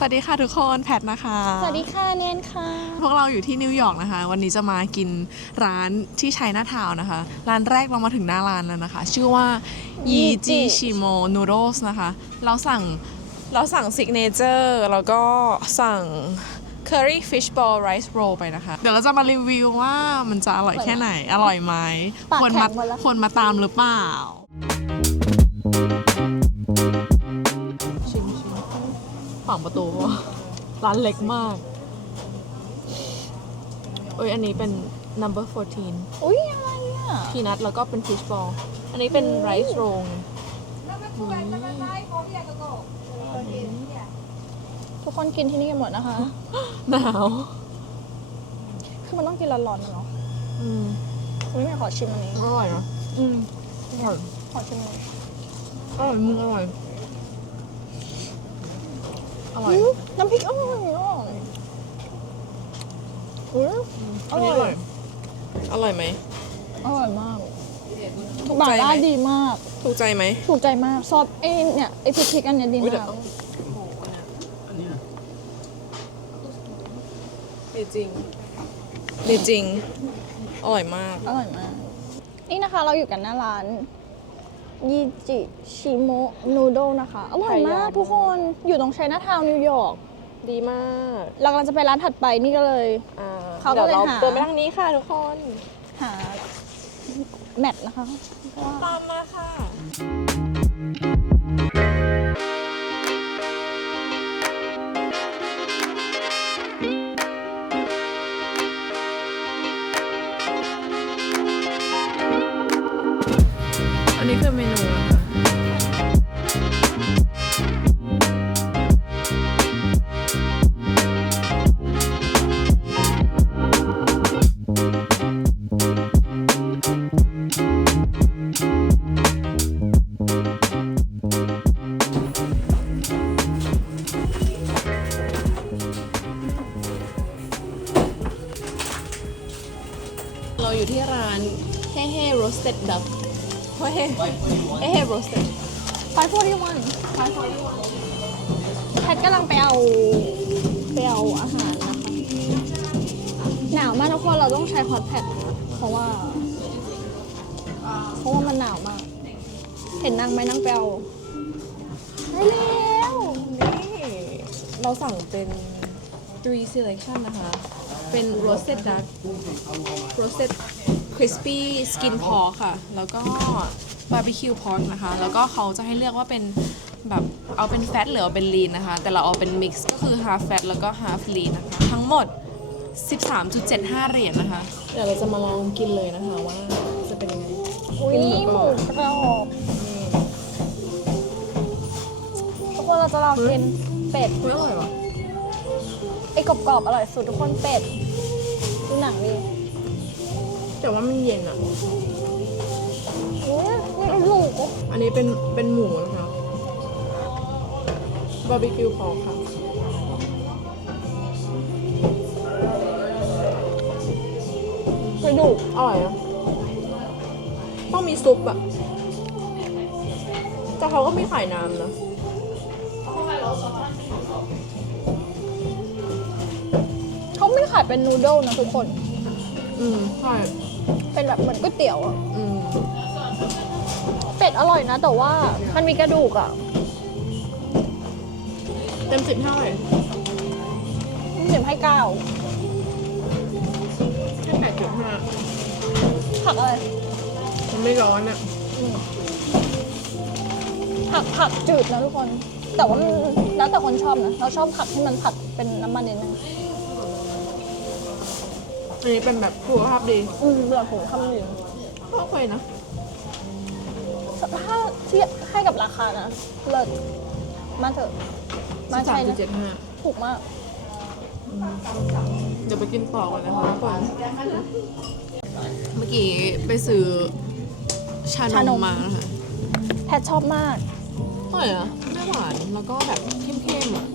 สวัสดีค่ะทุกคนแพทนะคะ สวัสดีค่ะเนนค่ะ พวกเราอยู่ที่นิวยอร์กนะคะ วันนี้จะมากินร้านที่ชัยนาทาวน์นะคะ ร้านแรกเรามาถึงหน้าร้านแล้วนะคะ ชื่อว่า ยีจิชิโมนูโดสนะคะ เราสั่งเราสั่งซิกเนเจอร์แล้วก็สั่ง Curry Fish Ball Rice Roll ไปนะคะ เดี๋ยวเราจะมารีวิวว่ามันจะอร่อยแค่ไหน อร่อยไหมปากควรแข็มางหมดแล้ว ควรมาตามหรือเปล่า ฝั่งประตูวะร้านเล็กมาก เอ้ยอันนี้เป็น number 14อุ้ยอะไรอะพีนัทแล้วก็เป็น fish ball อันนี้เป็น rice roll ทุกคนกินที่นี่กันหมดนะคะ หนาว คือมันต้องกินร้อนๆนะเนาะอืมอุ้ยไม่ขอชิมอันนี้อร่อยเนอะอืมอร่อยขอชิมอันนี้อร่อยมึงอร่อย อร่อยอุ๊ยน้ำพริกอร่อยอะอุ้ยออันนี้ร่ออร่อยยอร่อยไหม อร่อยมากถูกบาใจไหม ร่าดีมาก ถูกใจไหมถูกใจมาก ซอสไอ้เนี่ยไอ้พริกพริกอันเนี้ยดีอุ๊ยเดี๋มายกวดีจริงดีจริง อร่อยมาก อร่อยมาก นี่นะคะเราอยู่กันหน้าร้าน ยีจิชิโมนูโดนะคะ อร่อยมากทุกคนอยู่ตรงชัยนาทาวน์นิวยอร์กดีมากเรากำลังจะไปร้านถัดไปนี่ก็เลย อ่าเขาก็เลยดี๋วหา เดินไปทางนี้ค่ะทุกคน หาแมทนะคะเพราะว่าตามมาค่ะอันำลังไปเอาไปเอาอาหารนะคะหนาวมากทุกคนเราต้องใช้ฮอตแพดเพราะว่า เพราะว่ามันหนาวมาก เห็นนางไหมนางไปเอาได้แล้วนี่เราสั่งเป็น three selection นะคะ เป็น roasted duck roasted crispy skin pork ค่ะ แล้วก็ barbecue pork นะคะ แล้วก็เขาจะให้เลือกว่าเป็น แบบเอาเป็น fat หรือเอาเป็น lean นะคะ แต่เราเอาเป็น mix ก็คือ half fat แล้วก็ half lean นะคะ ทั้งหมด 13.75 เหรียญนะคะ เดี๋ยวเราจะมาลองกินเลยนะคะว่าจะเป็นยังไงอุ้ยเป็นหหมูมูกรอบกรอบทุกคนเราจะลองกินเป็ดเฮ้ยอร่อยว่ะไอ้กรอบๆอร่อยสุดทุกคนเป็ดดูหนังดิแต่ว่ามันเย็นอะ อุ้ยนี่หมู อันนี้เป็นเป็นหมูนะคะ บาร์บีคิวพอค่ะ กระดูกอร่อยอะต้องมีซุปอะแต่เขาก็มีไข่น้ำนะเขาไม่ขายเป็นนูโดลนะทุกคน อืมใช่เป็นแบบเหมือนก๋วยเตี๋ยวอะอืม เป็ดอร่อยนะ แต่ว่ามันมีกระดูกอะ เต็มสิบเท่าไหร่เสียมให้เก้าให้แปดจุดห้าผักอะไรมันไม่ร้อนอะอืมผักผักจืดนะทุกคน แต่ว่ามันแล้วแต่คนชอบนะ เราชอบผักที่มันผัดเป็นน้ำมันนิดนึงอันนี้เป็นแบบสุขภาพดีอืมเบื่อผมคำหนึ่งก็โอเคนะถ้าเทียบให้กับราคานะเลิศมาเถอะ มาสาใช้มจุดเจ็ดห้าถูกมาก เดี๋ยวไปกินต่อกันนะคะทุกคนเมื่อกี้ไปซื้อชาชานนม มมานะคะแพทชอบมาก อร่อยนะไม่หวานแล้วก็แบบเข้มๆอะ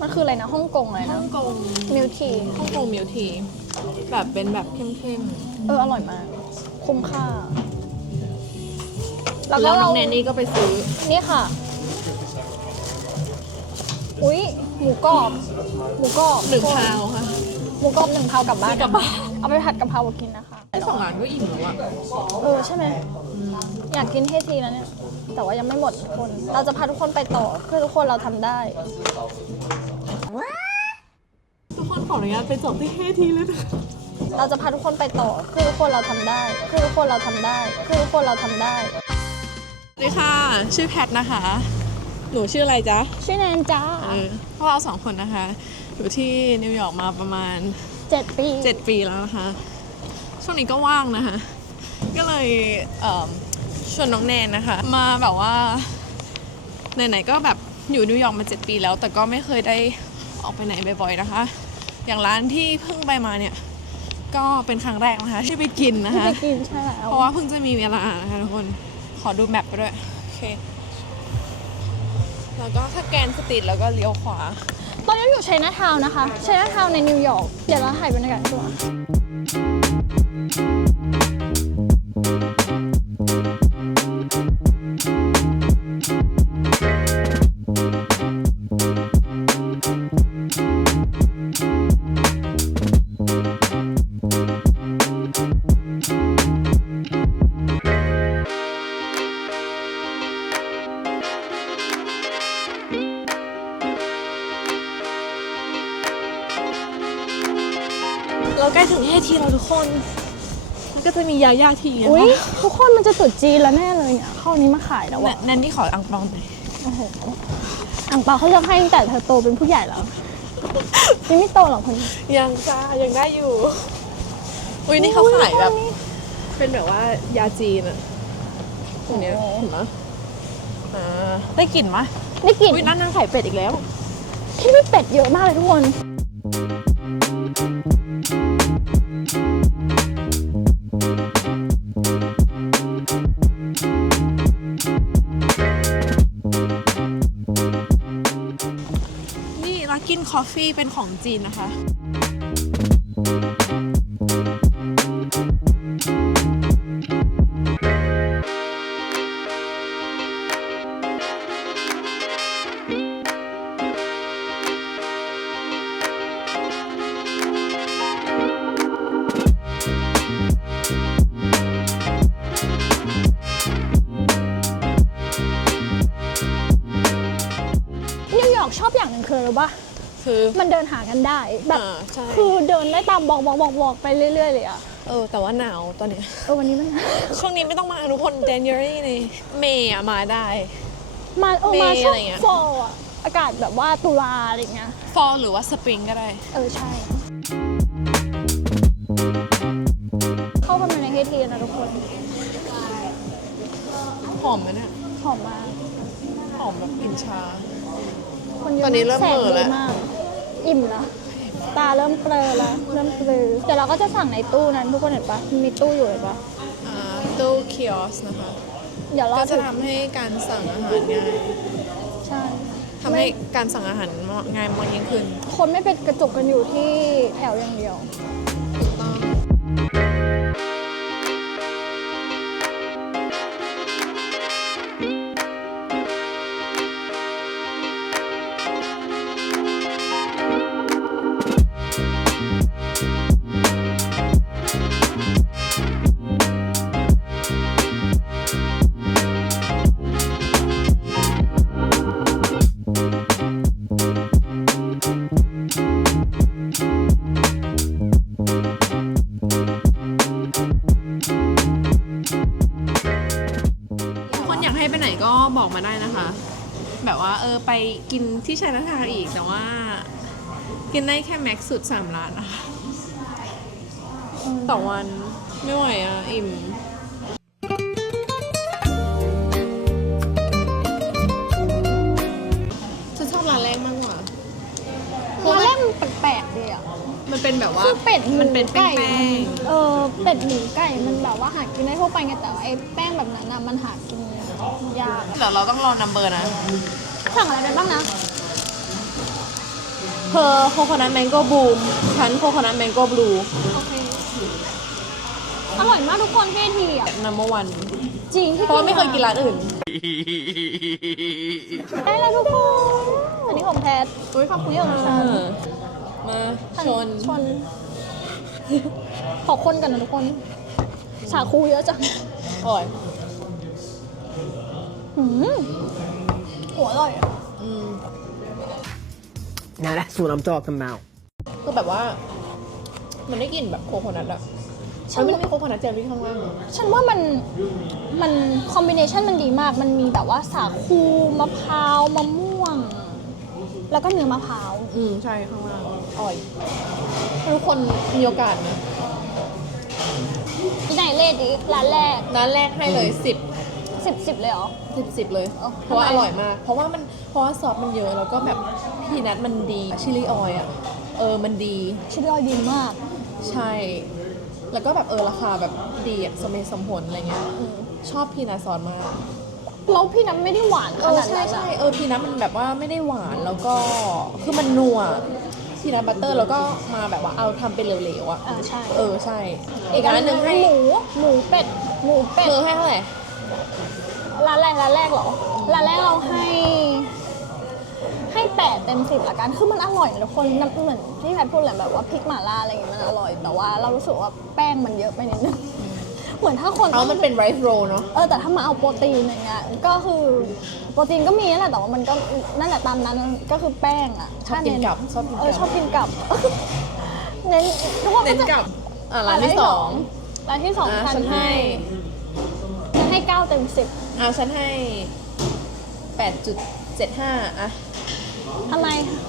มันคืออะไรนะฮ่องกงอะไรฮ่นะองกงมิลทีฮ่องกงมิลทีแบบเป็นแบบเข้มเอออร่อยมาก คุ้มค่าๆแล้วก็แล้วน้เราองแนนนี่ก็ไปซื้อนี่ค่ะ อุ๊ยหมูกรอบ หมูกรอบหนึ่งพาวค่ะ หมูกรอบหนึ่งพาวกลับบ้านกลับบ้าน เอาไปผัดกะเพรากินนะคะไอ้สองร้านก็อิ่มแล้วอะเออใช่ไหมอยากกินให้ทีแล้วเนี่ยแต่ว่ายังไม่หมดทุกคน เราจะพาทุกคนไปต่อเพื่อทุกคนเราทำได้ ทุกคนขออนุญาตไปจบที่เฮทีเลยนะคะเราจะพาทุกคนไปต่อเพื่อทุกคนเราทำได้เพื่อทุกคนเราทำได้เพื่อทุกคนเราทำได้ สวัสดีค่ะ ชื่อแพทนะคะ หนูชื่ออะไรจ๊ะชื่อแนนจ้าเออพวกเราสองคนนะคะ อยู่ที่นิวยอร์กมาประมาณเจ็ดปี7ปีแล้วนะคะ ช่วงนี้ก็ว่างนะคะ ก็เลยเอิ่มชวนน้องแนนนะคะ มาแบบว่าไหนๆก็แบบอยู่นิวยอร์กมา7ปีแล้ว แต่ก็ไม่เคยได้ออกไปไหนบ่อยๆนะคะ อย่างร้านที่เพิ่งไปมาเนี่ย ก็เป็นครั้งแรกนะคะ ที่ไปกินนะที่คะ ไปกินใช่แล้ว เพราะว่าเพิ่งจะมีเวลานะคะทุกคน ขอดูแมปไปด้วย โอเค แล้วก็ถ้าแกนสตรีทแล้วก็เลี้ยวขวา ตอนนี้อยู่ชัยนาทาวน์นะคะชัยนาทาวน์ในนิวยอร์ก เดี๋ยวเราถ่ายบรรยากาศให้ดู ใกล้ถึงเฮทีแล้วทุกคน มันก็จะมียาย่าทีอุ้ยทุกคนมันจะตรุดจีนแล้วแน่เลยเนี่ยเข้านี้มาขายแล้วแนอะแนนนี่ขออังเปาหน่อยโอ้โหอ่างเปาเขาเลือกให้ตั้งแต่เธอโตเป็นผู้ใหญ่แล้วยังไม่โตหรอกคนนี้ยังจ้ายังได้อยู่ อุ้ยนี่เขาขายแบบ เป็นแบบว่ายาจีนอะตรงเนี้ยเห็นไหมอ่าได้กลิ่นไหมได้กลิ่นอุ้ยร้านนางขายเป็ดอีกแล้ว ที่นี่เป็ดเยอะมากเลยทุกคน กกินคอฟฟี่เป็นของจีนนะคะ ชอบอย่างหนึ่งคืออะไรรู้ปะคือ มันเดินหากันได้แบบอ่าใช่ คือเดินได้ตามบอกบอกบอกบอกไปเรื่อย ๆ เลยอะเออ แต่ว่าหนาวตอนเนี้ย เออวันนี้มัน ช่วงนี้ไม่ต้องมาทุกคน January ในเมย์อะมาได้ มาเออเมย์มาช่วอะไรงเงี้ย ฟอร์อะอากาศแบบว่าตุลาอะไรเงี้ย fall หรือว่า spring ก็ได้ เออ ใช่ เข้ากันมาในเฮทีนะทุกคน หอมไหมเนี่ย หอมมาก หอมแบบกลิ่นชา คนเยอะตอนนี้เริ่มแสงเหม่อดีแล้วมากอิ่มแล้วตาเริ่มเปลอแล้วเริ่มปลือเดี๋ยวเราก็จะสั่งในตู้นั้นทุกคนเห็นปะมีตู้อยู่เห็นปะอ่าตู้คิออสนะคะ เดี๋ยวเราก็จะถึงทำให้การสั่งอาหารง่ายใช่ทำให้การสั่งอาหารง่ายมากยิ่งขึ้น คนไม่เป็นกระจุกกันอยู่ที่แถวอ กินที่ชายนาทาอีกแต่ว่า กินได้แค่แม็กซ์สุดสามร้านนะคต่อวันไม่ไหวอะ อิ่มฉันชอบร้านแรกมากกว่าร้านแรกมันแปลกๆดียอะ มันเป็นแบบว่าเป็ดหมันเป็นไก่เออเป็ดหมูไก่มันแบบว่าหากินได้ทั่วไปไงแต่ว่าไอ้แป้งแบบนั้นอะมันหากินยาก เดี๋เราต้องรอนัมเบอร์นะ สั่งอะไรไปบ้างนะเพอโคโคนัทแมงโก้บูมชั้นโคโคนัทแมงโก้บลูโอเค อร่อยมากทุกคนที่ทีอะ นัมเบอร์วันจริงที่เพราะว่าไม่เคยกินร้านอื่น ได้แล้วทุกคน อันนี้ของแพทอุ้ยขอบคุณที่ของฉันมาชน ชน ขอคนกันนะทุกคน สาคูเยอะจัง อร่อย หืม หัวอร่อยอะอืม Now that's what I'm talking about. คือแบบว่า มันได้กลิ่นแบบโคโคนัทอะฉัฉันนไม่ได้มีโคโคนัทเจลลี่ข้างล่างฉันว่ามันมันคอมบิเนชันมันดีมาก มันมีแบบว่าสาคูมะพร้าวมะม่วง แล้วก็เนื้อมะพร้าวอืมใช่ข้างล่างอร่อยถ้าทุกคนมีโอกาสนะที่ไหนเลดดิร้านแรกร้านแรกให้เลยสิบ สิบสิบเลยเหรอ สิบสิบเลย อ๋อเพราะว่าทำอไมร่อยมาก เพราะว่ามันเพราะว่าซอสมันเยอะแล้วก็แบบพีนัทมันดีชิลลี่ออยล์อะเออมันดีชิ้นลอยดีมากใช่ แล้วก็แบบเออราคาแบบดีอะสมเหตุสมผลอะไรเงี้ยชอบพีนัทซอสมากแล้วพี่น้ำไม่ได้หวานขเออนาดใช่นั้นใช่อะเออพีนัทมันแบบว่าไม่ได้หวานแล้วก็คือมันนัวพีนัทบัตเตอร์แล้วก็มาแบบว่าเอาทำเป็นเหลวๆอะอ่าใช่ เออใช่ อีกร้านหนึ่งให้หมูหมูเป็ดหมูเป็ดเธอให้เท่าไหร่ ร้านแรกร้านแรกเหรอร้านแรกเราให้ ให้แปดเต็มสิบละกันคือมันอร่อยนะทุกคนน้ำเหมือนที่แพทพูดแหละแบบว่าพริกหม่าล่าอะไรอย่างเงี้ยมันอร่อย แต่ว่าเรารู้สึกว่าแป้งมันเยอะไปนิดนึงเหมือนถ้าคนเอามันเป็นไรซ์โรเนาะเออแต่ถ้ามาเอาโปรตีนอย่างเงี้ยก็คือโปรตีนก็มีนั่นแหละแต่ว่ามันก็นั่นแหละตามนั้นก็คือแป้งอะชอบกินกับชอบกินเออกับชอบกินกับเน้นทุกคนเน้นจะกับอะร้านที่สองร้านที่สองอะฉัฉันนให้ ให้ฉันให้เก้าเต็มสิบอะฉันให้แปดจุดเจ็ดห้าอะทำไม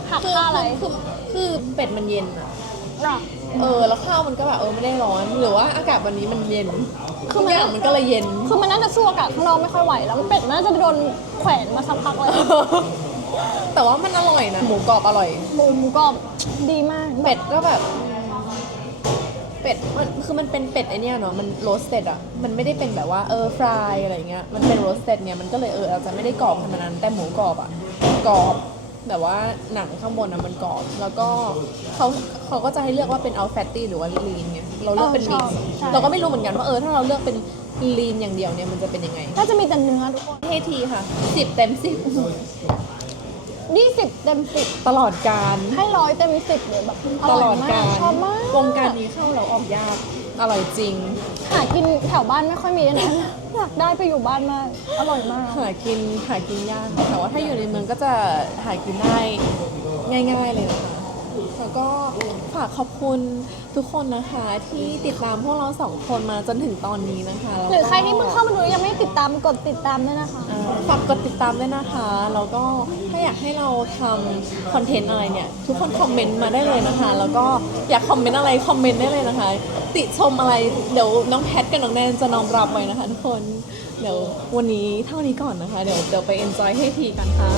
หักคือค่าอะไรคือคือเป็ดมันเย็นอะหรอ เออ แล้วข้าวมันก็แบบเออไม่ได้ร้อน หรือว่าอากาศวันนี้มันเย็นคือทุกมันอย่างมันก็เลยเย็น คือมันน่าจะสู้อากาศข้างนอกไม่ค่อยไหว แล้วเป็ดมันน่าจะโดนแขวนมาสักพักเลยแต่ว่ามันอร่อยนะ หมูกรอบอร่อย หมูหมูกรอบดีมาก เป็ดก็แบบ เป็ดมันคือมันเป็นเป็ดไอเนี้ยเนาะมันโรสเต็ดอะมันไม่ได้เป็นแบบว่าเออฟรายอะไรเงี้ยมันเป็นโรสเต็ดเนี่ยมันก็เลยเอออาจจะไม่ได้กรอบขนาดนั้นแต่หมูกรอบอะกรอบแบบว่าหนังข้างบนอะมันกรอบ แล้วก็เขาเขาก็จะให้เลือกว่าเป็นเอาแฟตตี้หรือว่าลีนไงเราเลือกเป็นลีนเราก็ไม่รู้เหมือนกันว่าเออถ้าเราเลือกเป็นลีนอย่างเดียวเนี่ยมันจะเป็นยังไงน่าจะมีแต่เนื้อทุกคนเททีค่ะสิบเต็มสิบ ยี่สิบเต็มสิบตลอดการ ให้ร้อยเต็มสิบเลยแบบอตร่ลออยดมากการชอบมากวงการนี้เข้าเราออกยาก อร่อยจริง หากินแถวบ้านไม่ค่อยมีนะ อยากได้ไปอยู่บ้านมาก อร่อยมาก หากินหากินยากแต่ว่าถ้าอยู่ในเมืองก็จะหากินได้ง่าย ๆเลยนะคะ แล้วก็ฝากขอบคุณทุกคนนะคะ ที่ติดตามพวกเราสองคนมาจนถึงตอนนี้นะคะแล้วหก็รือใครที่เพิ่งเข้ามาดูยังไม่ติดตามกดติดตามด้วยนะคะ อ่าฝากกดติดตามด้วยนะคะ แล้วก็ถ้าอยากให้เราทำคอนเทนต์อะไรเนี่ย ทุกคนคอมเมนต์มาได้เลยนะคะ แล้วก็อยากคอมเมนต์อะไรคอมเมนต์ได้เลยนะคะ ติชมอะไรเดี๋ยวน้องแพทกับน้องแนนจะน้อมรับไว้นะคะทุกคนเดี๋ยววันนี้เท่านี้ก่อนนะคะ เดี๋ยวเดี๋ยวไปเอนจอยให้ทีกันค่ะ